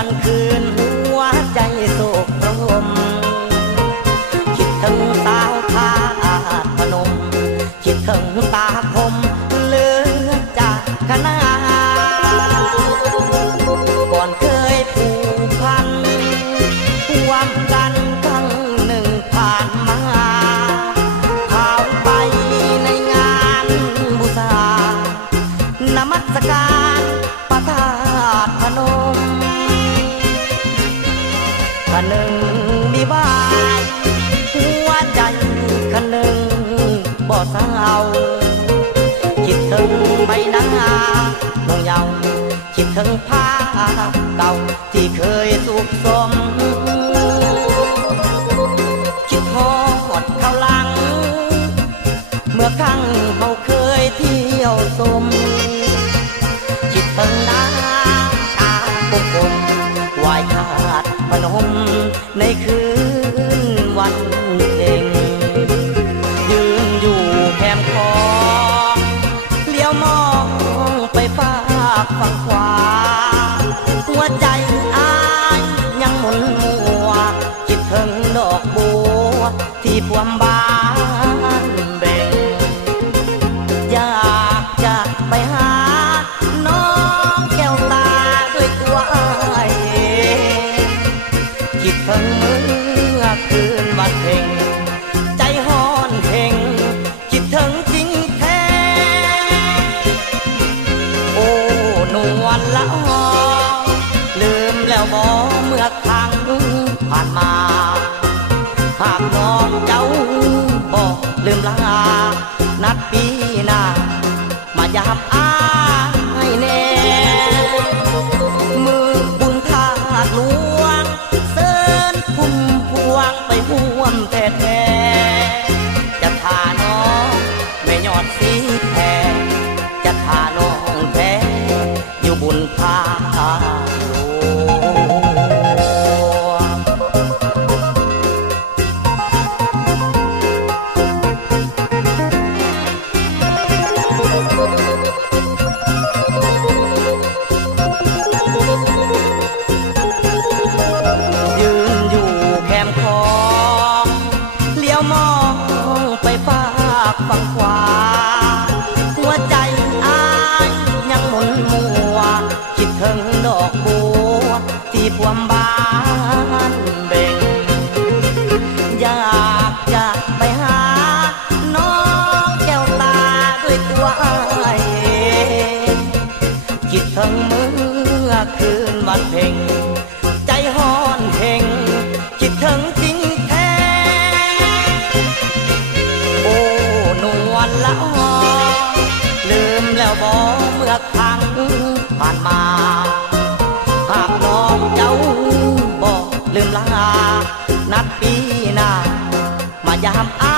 วันคืนหัวใจโศกระหมคิดถึงสาวท่าพนมคิดถึงตาคมเลือจากคณะก่อนเคยผูกพันร่วมกันครั้งหนึ่งผ่านมาข่าวไปในงานบูชานมัสการพระธาตุพนมขันหนึ่งมีบ้านหัวใจขันหนึ่งบ่เศร้าคิดถึงใบหน้าน้องเยาว์คิดถึงผ้าเก่าที่เคยสุขสมคิดฮอดเขาหลังเมื่อครั้งเขาเคยเที่ยวชมคิดถึงน้ำตาคมไหว้ธาตุพนมในคืนวันเพ็ญยืนอยู่แคมป์คลองเลี้ยวมองไปฝากฝั่งขวาหัวใจอ้ายยังหมุนมัวคิดถึงดอกบัวที่พวมบานเบ่งอยากจะไปหาน้องแก้วตาด้วยตัวอ้ายเองคิดถึงเมื่อคืนวันเพ็ญใจฮ้อนเพ่งคิดถึงจริงแท้โอ้นวลละออลืมแล้วบ่เมื่อครั้งผ่านมาหากน้องเจ้าบ่ลืมลานัดปีหน้ามายามอ้ายแน่มือบุญธาตุหลวงเสิญพุ่มพวงไปห่วมแท้ๆจะทาน้องไม่ยอดสีแท้จะทาน้องแท้อยู่บุญธาตุหลวงยืนอยู่แคมป์คลองเลี้ยวมองไปฝากฝั่งขวาหัวใจอ้ายยังหมุนมัวคิดถึงดอกบัวที่พวมบานเบ่งอยากจะไปหาน้องแก้วตาด้วยตัวอ้ายเองคิดถึงเมื่อคืนวันเพ็ญใจฮ้อนเพ่งคิดถึงจริงแท้โอ้นวลละออลืมแล้วบ่เมื่อครั้งผ่านมาหากน้องเจ้าบ่ลืมลานัดปีหน้ามายามอ้า